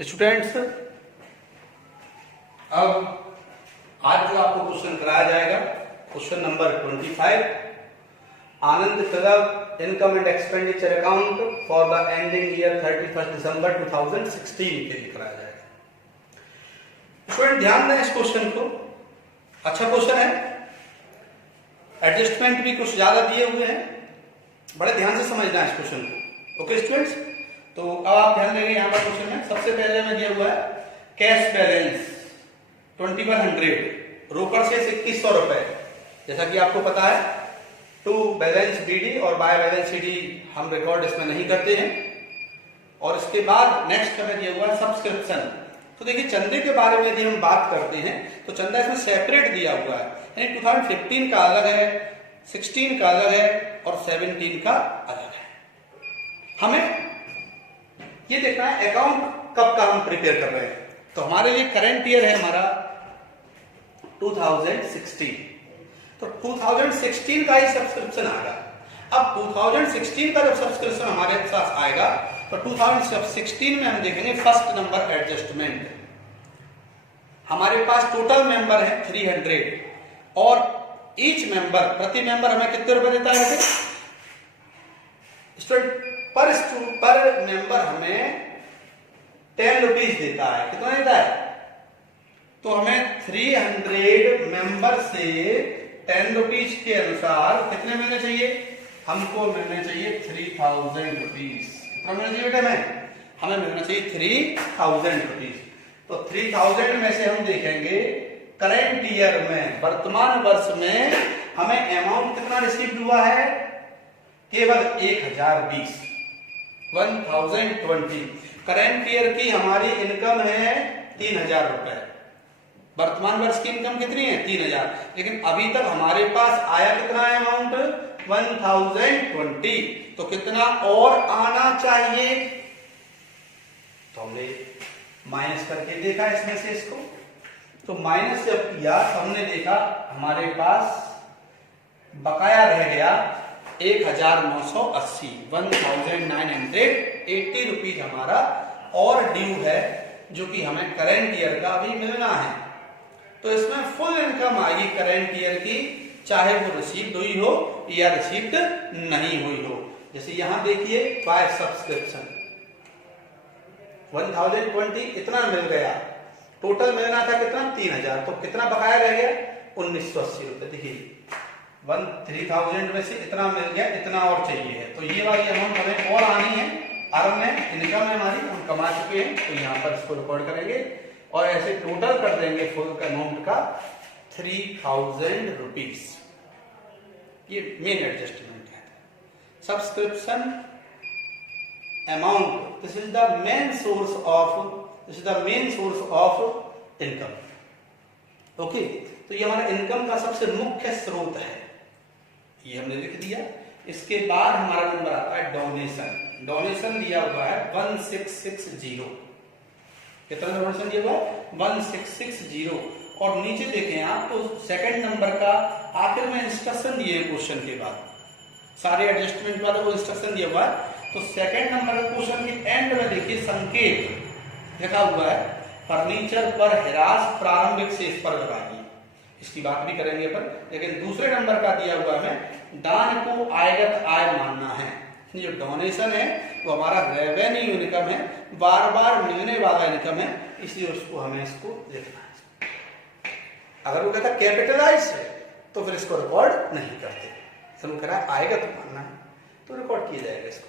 Students, अब आज जो आपको क्वेश्चन कराया जाएगा question number 25, Anand club income and expenditure account for the ending year 31 दिसंबर 2016 के लिए कराया जाएगा। स्टूडेंट ध्यान दें इस क्वेश्चन को, अच्छा क्वेश्चन है, एडजस्टमेंट भी कुछ ज्यादा दिए हुए हैं, बड़े ध्यान से समझना है इस क्वेश्चन को। ओके स्टूडेंट्स, तो अब आप ध्यान देंगे यहाँ पर क्वेश्चन में सबसे पहले में दिया हुआ है कैश बैलेंस 2100, रोकड़ से 2100 रुपए। जैसा कि आपको पता है टू बैलेंस बीडी और बाय बैलेंस सीडी हम रिकॉर्ड इसमें नहीं करते हैं। और इसके बाद नेक्स्ट हमें दिया हुआ है सब्सक्रिप्शन। तो देखिए चंदे के बारे में यदि हम बात करते हैं तो चंदा इसमें सेपरेट दिया हुआ है, यानी 2015 का अलग है, 16 का अलग है और 17 का अलग है। हमें ये देखना है अकाउंट कब का हम प्रिपेयर कर रहे हैं। तो हमारे लिए करंट ईयर है हमारा 2016, तो 2016 का ही सब्सक्रिप्शन आएगा। अब 2016 का जब सब्सक्रिप्शन हमारे साथ आएगा तो 2016 में हम देखेंगे फर्स्ट नंबर एडजस्टमेंट। हमारे पास टोटल मेंबर है 300 और ईच मेंबर, प्रति मेंबर हमें कितने रुपए देता है स्टूडेंट? पर मेंबर हमें 10 रुपीज देता है। कितना देता है? तो हमें 300 मेंबर से 10 रुपीज के अनुसार कितने मिलने चाहिए? हमको मिलने चाहिए 3000 रुपीज। कितना मिलना चाहिए बेटा? हमें मिलना चाहिए 3000 रुपीज। तो 3000 में से हम देखेंगे करंट ईयर में, वर्तमान वर्ष में हमें अमाउंट कितना रिसीव हुआ है? केवल 1020, 1020। करंट ईयर की हमारी इनकम है 3000 रुपए। वर्तमान वर्ष की इनकम कितनी है? 3000। लेकिन अभी तक हमारे पास आया कितना है अमाउंट? 1020। तो कितना और आना चाहिए? तो हमने माइनस करके देखा इसमें से इसको, तो माइनस जब किया तो हमने देखा हमारे पास बकाया रह गया 1980, 1980 रुपीज हमारा और ड्यू है, जो कि हमें करंट ईयर का भी मिलना है। तो इसमें फुल इनकम आएगी करंट ईयर की, चाहे वो रिसीव्ड हुई हो या रिसीव्ड नहीं हुई हो। जैसे यहां देखिए बाय सब्सक्रिप्शन 1020 इतना मिल गया, टोटल मिलना था कितना? 3000। तो कितना बकाया रह गया? 1980 रुपए। देखिए 3000 में से इतना मिल गया, इतना और चाहिए है, तो ये वाली अमाउंट हमें और आनी है। अर्न है, इनकम है हमारी, हम कमा चुके हैं, तो यहाँ पर इसको रिकॉर्ड करेंगे और ऐसे टोटल कर देंगे फुल अमाउंट का 3000 रुपीज। ये मेन एडजस्टमेंट है। Subscription amount, this is the main source of income. Okay, तो ये हमारा इनकम का सबसे मुख्य स्रोत है, ये हमने लिख दिया। इसके बाद हमारा नंबर आता है डोनेशन। डोनेशन दिया हुआ है 1660। कितना डोनेशन दिया हुआ है? 1660। और नीचे देखें आप तो सेकंड नंबर का आखिर में इंस्ट्रक्शन दिए हैं क्वेश्चन के बाद, सारे एडजस्टमेंट वाला वो इंस्ट्रक्शन दिया हुआ है। तो सेकंड नंबर का क्वेश्चन के एंड में देखिए संकेत लिखा हुआ है, फर्नीचर पर हिरास प्रारंभिक शेष पर लगाइए। इसकी बात भी करेंगे अपन, लेकिन दूसरे नंबर का दिया हुआ है दान को आयगत आय मानना है। जो डोनेशन है वो हमारा रेवेन्यू इनकम है, बार बार मिलने वाला इनकम है, इसलिए उसको हमें इसको लिखना है। अगर वो कहता कैपिटलाइज है तो फिर इसको रिकॉर्ड नहीं करते, समझ करा आयगत मानना है तो रिकॉर्ड किया जाएगा इसको।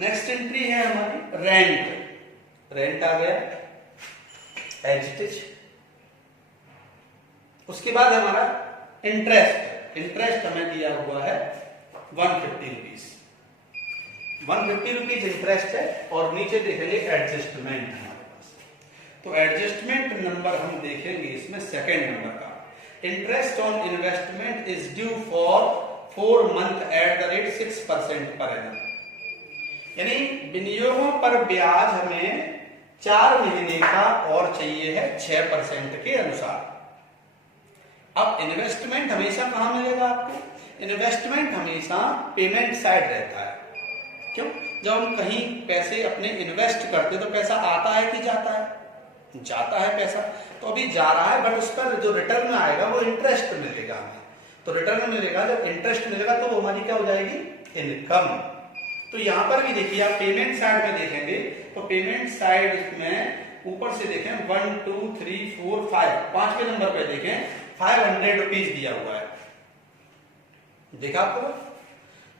नेक्स्ट एंट्री है हमारी रेंट। रेंट आ गया, एजिटेज। उसके बाद हमारा इंटरेस्ट। इंटरेस्ट हमें दिया हुआ है 150 रुपीज। 150 रुपीज इंटरेस्ट है। और नीचे देखेंगे एडजस्टमेंट हमारे पास, तो एडजस्टमेंट नंबर हम देखेंगे इसमें सेकेंड नंबर का। Interest on investment is due for 4 month at the rate 6% per annum. यानी विनियोगों पर ब्याज हमें 4 महीने का और चाहिए है 6% के अनुसार। अब इन्वेस्टमेंट हमेशा कहां मिलेगा आपको? इन्वेस्टमेंट हमेशा पेमेंट साइड रहता है। क्यों? जब हम कहीं पैसे अपने इन्वेस्ट करते तो पैसा आता है कि जाता है? जाता है पैसा। तो अभी जा रहा है, बट उस पर जो रिटर्न आएगा वो इंटरेस्ट मिलेगा हमें। तो रिटर्न मिलेगा, जब इंटरेस्ट मिलेगा तो वो हमारी क्या हो जाएगी? इनकम। तो यहां पर भी देखिए, आप पेमेंट साइड में देखेंगे तो पेमेंट साइड में ऊपर से देखें 1 2 3 4 5, पांचवें नंबर पे देखें 500 रुपीज दिया हुआ है। देखा आपको?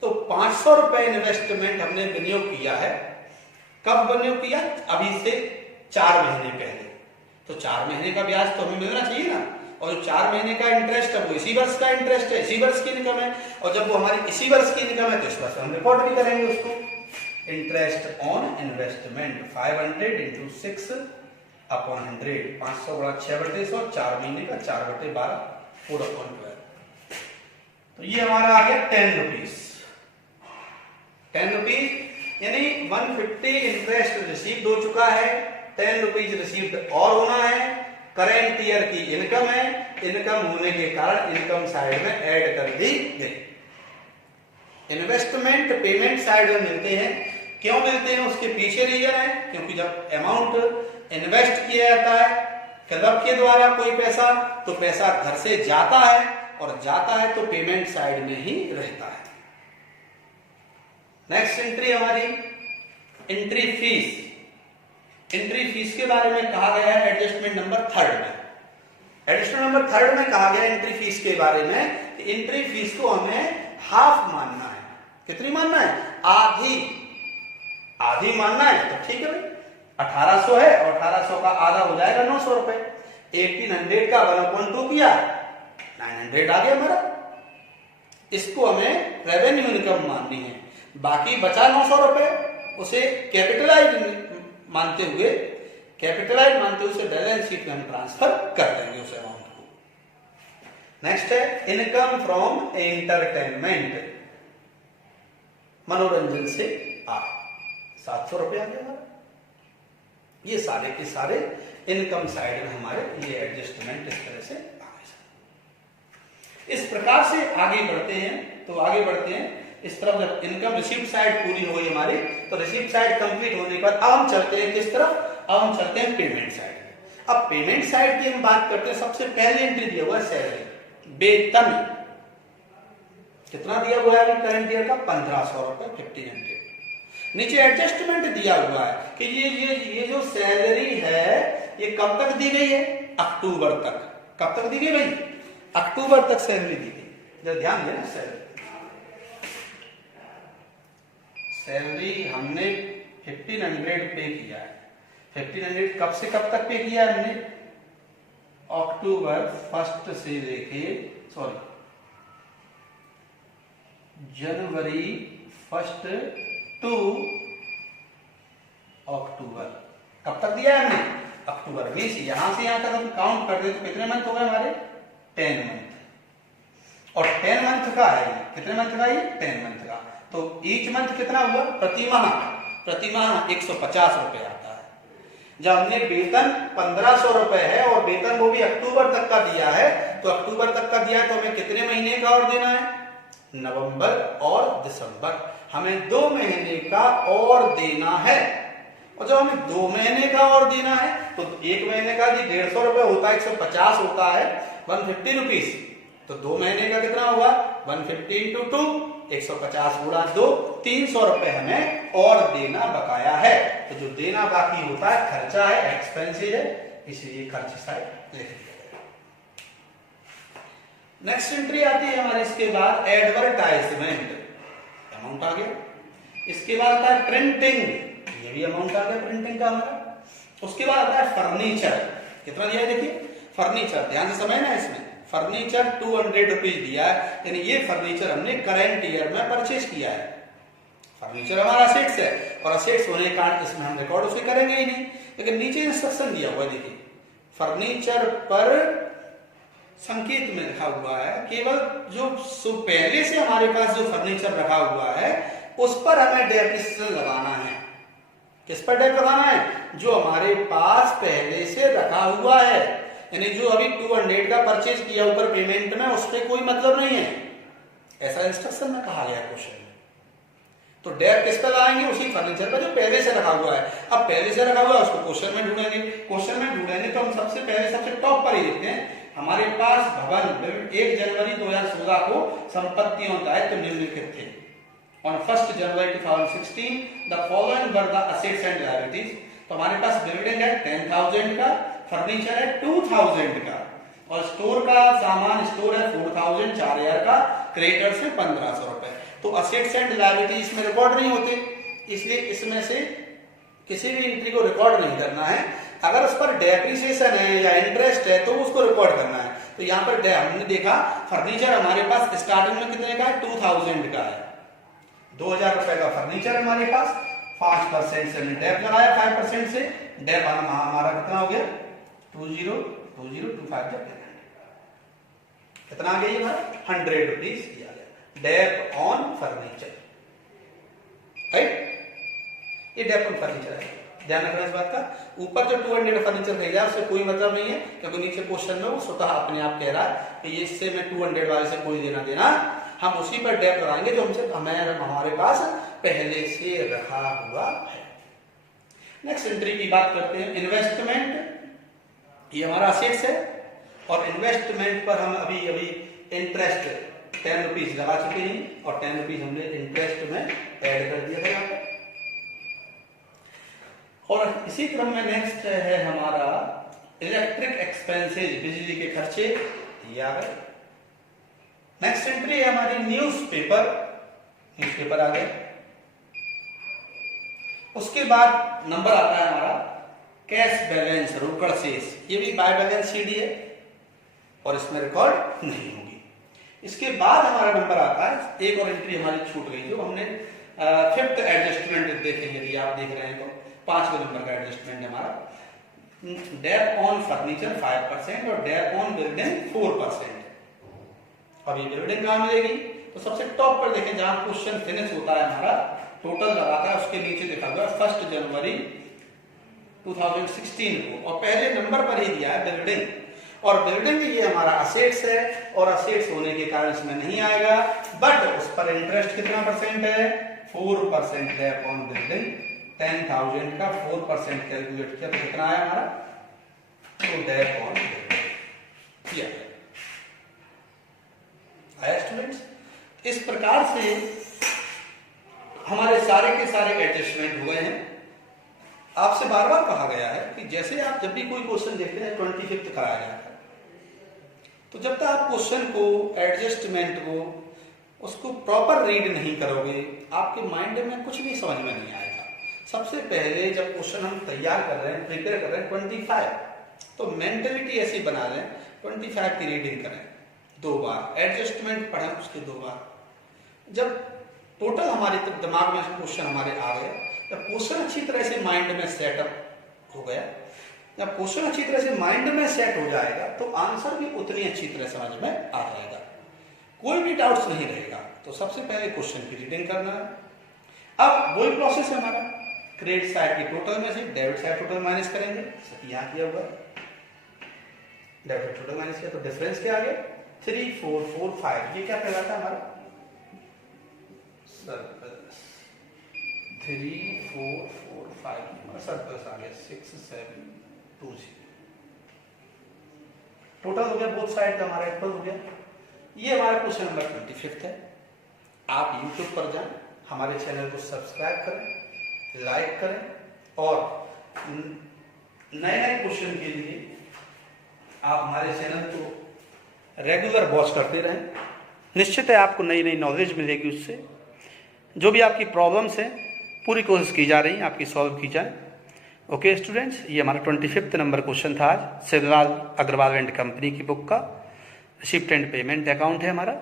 तो 500 रुपए इन्वेस्टमेंट हमने विनियोग किया है। कब विनियोग किया? अभी से 4 महीने पहले। तो 4 महीने का ब्याज तो हमें मिलना चाहिए ना, और जो 4 महीने का इंटरेस्ट है वो इसी वर्ष का इंटरेस्ट है, इसी वर्ष की इनकम है, और जब वो हमारी इसी वर्ष की इनकम है तो इस वर्ष हम रिपोर्ट भी करेंगे उसको। Interest on investment 500 into 6 upon 100, 500 गुणा 6/100, 4 महीने का 4/12, 4/12। तो ये हमारा आ गया 10 रुपीज। 10 रुपीज यानी 150 इंटरेस्ट रिसीव्ड हो चुका है, 10 रुपीज रिसीव्ड और होना है। करेंट ईयर की इनकम है, इनकम होने के कारण इनकम साइड में ऐड कर दी गई। इन्वेस्टमेंट पेमेंट साइड में मिलते हैं। क्यों मिलते हैं? उसके पीछे रीजन है, क्योंकि जब अमाउंट इन्वेस्ट किया जाता है क्लब के द्वारा कोई पैसा, तो पैसा घर से जाता है, और जाता है तो पेमेंट साइड में ही रहता है। नेक्स्ट एंट्री हमारी एंट्री फीस। एंट्री फीस के बारे में कहा गया है एडजस्टमेंट नंबर 3 में। एडजस्टमेंट नंबर 3 में कहा गया एंट्री फीस के बारे में कि एंट्री फीस को हमें हाफ मानना है। कितनी मानना है? आधी। आधी मानना है तो ठीक है भाई, 1800 है और 1800 का आधा हो जाएगा 900 रुपए। 1800 का 1/2 किया, 900 आ गया हमारा। इसको हमें रेवेन्यू इनकम माननी है। बाकी बचा 900 रुपए, उसे कैपिटलाइज मानते हुए उसे बैलेंस शीट में हम ट्रांसफर कर देंगे उस अमाउंट को। नेक्स्ट है इनकम फ्रॉम एंटरटेनमेंट, मनोरंजन से आय, 700 रुपए आ गया हमारा। ये सारे के सारे इनकम साइड में हमारे ये एडजस्टमेंट इस तरह से आ गए। इस प्रकार से आगे बढ़ते हैं। तो आगे बढ़ते हैं इस तरफ, जब इनकम रिसीव्ड साइड पूरी हो गई हमारी, तो रिसीव्ड साइड कंप्लीट होने के बाद अब हम चलते हैं किस तरफ? अब हम चलते हैं पेमेंट साइड। अब पेमेंट साइड की हम बात करते हैं। सबसे पहले एंट्री दिया हुआ है सैलरी, वेतन। कितना दिया हुआ है अभी करंट ईयर का? 1500 रुपए, 1500। नीचे एडजस्टमेंट दिया हुआ है कि ये जो सैलरी है ये कब तक दी गई है? अक्टूबर तक। कब तक दी गई भाई? अक्टूबर तक सैलरी दी गई। जरा ध्यान देना, सैलरी हमने 1500 पे किया है। 1500 कब से कब तक पे किया है हमने? अक्टूबर 1 से लेके जनवरी 1 टू अक्टूबर। कब तक दिया है हमने? अक्टूबर। 20 यहां से यहां तक हम काउंट कर दे तो कितने मंथ हो गए हमारे? 10 मंथ। और 10 मंथ का है, कितने मंथ का? ये 10 मंथ का। तो ईच मंथ कितना हुआ? प्रति माह 150 रुपए आता है। जब हमने वेतन 1500 रुपए है और वेतन वो भी अक्टूबर तक का दिया है, तो अक्टूबर तक का दिया है तो हमें कितने महीने का और देना है? नवंबर और दिसंबर। हमें 2 महीने का और देना है। और जब हमें 2 महीने का और देना है तो 1 महीने का 150 रुपए होता है, 150 होता है, 150 रुपीज। तो 2 महीने का कितना हुआ? 150 इंटू 2, 150 गुणा 2, 300 रुपए हमें और देना बकाया है। तो जो देना बाकी होता है खर्चा है, एक्सपेंसेस है, इसलिए खर्च साइड लिख दिया गया। नेक्स्ट एंट्री आती है हमारे इसके बाद एडवर्टाइजमेंट, अमाउंट आ गया। इसके बाद आता है प्रिंटिंग, ये भी अमाउंट आ गया प्रिंटिंग का हमारा। उसके बाद आता है फर्नीचर। कितना दिया है देखिए? फर्नीचर ध्यान से समझना इसमें। फर्नीचर 200 रुपीज दिया है, यानी ये फर्नीचर हमने करंट ईयर में परचेज किया है। फर्नीचर हमारा असेट्स है और असेट्स होने के कारण इसमें हम रिकॉर्ड उसे करेंगे ही नहीं। लेकिन नीचे इंस्ट्रक्शन दिया हुआ है देखिए, फर्नीचर पर संकेत में लिखा हुआ है केवल जो पहले से हमारे पास जो फर्नीचर रखा हुआ है उस पर हमें डेप्रिसिएशन लगाना है। किस पर डेप लगाना है? जो हमारे पास पहले से रखा हुआ है, यानी जो अभी 200 का परचेज किया ऊपर पेमेंट में, उस पर कोई मतलब नहीं है। ऐसा इंस्ट्रक्शन में कहा गया क्वेश्चन में। तो डेप किस पर लाएंगे? उसी फर्नीचर पर जो पहले से रखा हुआ है। अब पहले से रखा हुआ है उसको क्वेश्चन में ढूंढेंगे। क्वेश्चन में ढूंढेंगे तो हम सबसे पहले सबसे टॉप पर ही देखते हैं। हमारे पास भवन 1 जनवरी 2016 को संपत्तियों दायित्व निम्नलिखित थे। On 1 January 2016, the following were the assets and liabilities. तो हमारे पास बिल्डिंग है 10,000 का, फर्नीचर है 2,000 का, और स्टोर का सामान स्टोर है 4,000 4,000 का, क्रेडिटर्स है 1,500 रुपए। तो असेट्स एंड लायबिलिटी इसमें रिकॉर्ड नहीं होते, इसलिए इसमें से किसी भी एंट्री को रिकॉर्ड नहीं करना है। अगर उस पर डेप्रिसिएशन है या इंटरेस्ट है तो उसको रिकॉर्ड करना है। तो यहाँ पर हमने देखा फर्नीचर हमारे पास स्टार्टिंग में कितने का है? 2,000 का है। 2,000 रुपए का फर्नीचर हमारे पास, 5% से डेप लगाया, 5% से डेप हमारा कितना हो गया? 20,2025 कितना आ गया? ये हमारा 100 रुपीज दिया गया डेप ऑन फर्नीचर, राइट? ये डेप ऑन फर्नीचर है, ध्यान रखना इस बात का। ऊपर जो 200 फर्नीचर खरीदा उससे कोई मतलब नहीं है, क्योंकि नीचे क्वेश्चन में वो स्वतः अपने आप कह रहा है कि ये इससे मैं 200 वाले से कोई देना देना, हम उसी पर डेप लगाएंगे जो हमारे पास पहले से रखा हुआ है। नेक्स्ट एंट्री की बात करते हैं, इन्वेस्टमेंट। ये हमारा असेट्स है और इन्वेस्टमेंट पर हम अभी इंटरेस्ट 10 रुपीज लगा चुके हैं और 10 रुपीज हमने इंटरेस्ट में ऐड कर दिया था यहाँ पर। और इसी क्रम में नेक्स्ट है हमारा इलेक्ट्रिक एक्सपेंसेस, बिजली के खर्चे दिया गया। नेक्स्ट एंट्री है हमारी न्यूज़पेपर आ गया। उसके बाद नंबर आता है हमारा कैश बैलेंस, रोकड़ शेष। ये भी बाय बैलेंस शीट है और इसमें रिकॉर्ड नहीं होगी। इसके बाद हमारा नंबर आता है, एक और एंट्री हमारी छूट गई जो हमने 5th एडजस्टमेंट देखेंगे। यदि आप देख रहे हैं तो 5वें नंबर का एडजस्टमेंट हमारा डेप ऑन फर्नीचर 5% और डेप ऑन बिल्डिंग 4%। अब ये बिल्डिंग कहां मिलेगी? तो सबसे टॉप पर देखें जहां क्वेश्चन फिनिश होता है हमारा, टोटल लगाता है, उसके नीचे लिखा हुआ 1 जनवरी 2016 को, और पहले नंबर पर ही दिया है बिल्डिंग। और बिल्डिंग ये हमारा असेट्स है और असेट्स होने के कारण इसमें नहीं आएगा, बट उस पर इंटरेस्ट कितना परसेंट है? 4% डेप ऑन बिल्डिंग। 10,000 का 4% कैलकुलेट किया तो कितना आया हमारा? तो डेप ऑन किया आया स्टूडेंट्स। इस प्रकार से हमारे सारे के सारे एडजस्टमेंट हुए हैं। आपसे बार बार कहा गया है कि जैसे आप जब भी कोई क्वेश्चन देखते हैं 25th कराया जाता है, तो जब तक आप क्वेश्चन को, एडजस्टमेंट को, उसको प्रॉपर रीड नहीं करोगे, आपके माइंड में कुछ भी समझ में नहीं आएगा। सबसे पहले जब क्वेश्चन हम तैयार कर रहे हैं, प्रिपेयर कर रहे हैं 25, तो मेंटेलिटी ऐसी बना लें 25 की रीडिंग करें 2 बार, एडजस्टमेंट पढ़ें उसके 2 बार। जब टोटल हमारे दिमाग में क्वेश्चन हमारे आ गए, जब क्वेश्चन अच्छी तरह से माइंड में सेटअप हो गया, जब क्वेश्चन अच्छी तरह से माइंड में सेट हो जाएगा तो आंसर भी उतनी अच्छी तरह समझ में आ जाएगा, कोई भी डाउट्स नहीं रहेगा। तो सबसे पहले क्वेश्चन की रीडिंग करना है। अब वही प्रोसेस है हमारा, क्रेडिट साइड की टोटल में से डेबिट साइड टोटल माइनस करेंगे, यहाँ किया हुआ डेबिट टोटल माइनस किया तो डिफरेंस क्या आ गया? 3, 4, 4, 5। ये क्या कहलाता है हमारा? 3, 4, 4, 5 हमारा सरप्लस आ गया 6, 7, 2, 0। टोटल हो गया, बोथ साइड का हमारा इक्वल हो गया। ये हमारा क्वेश्चन नंबर 25 है। आप YouTube पर जाएं, हमारे चैनल को सब्सक्राइब करें, लाइक करें और नए नए क्वेश्चन के लिए आप हमारे चैनल को रेगुलर वॉच करते रहें। निश्चित है आपको नई नई नॉलेज मिलेगी उससे। जो भी आपकी प्रॉब्लम्स हैं पूरी कोशिश की जा रही है आपकी सॉल्व की जाए। ओके स्टूडेंट्स, ये हमारा 25 नंबर क्वेश्चन था आज, शिवलाल अग्रवाल एंड कंपनी की बुक का। रिसिप्ट एंड पेमेंट अकाउंट है हमारा।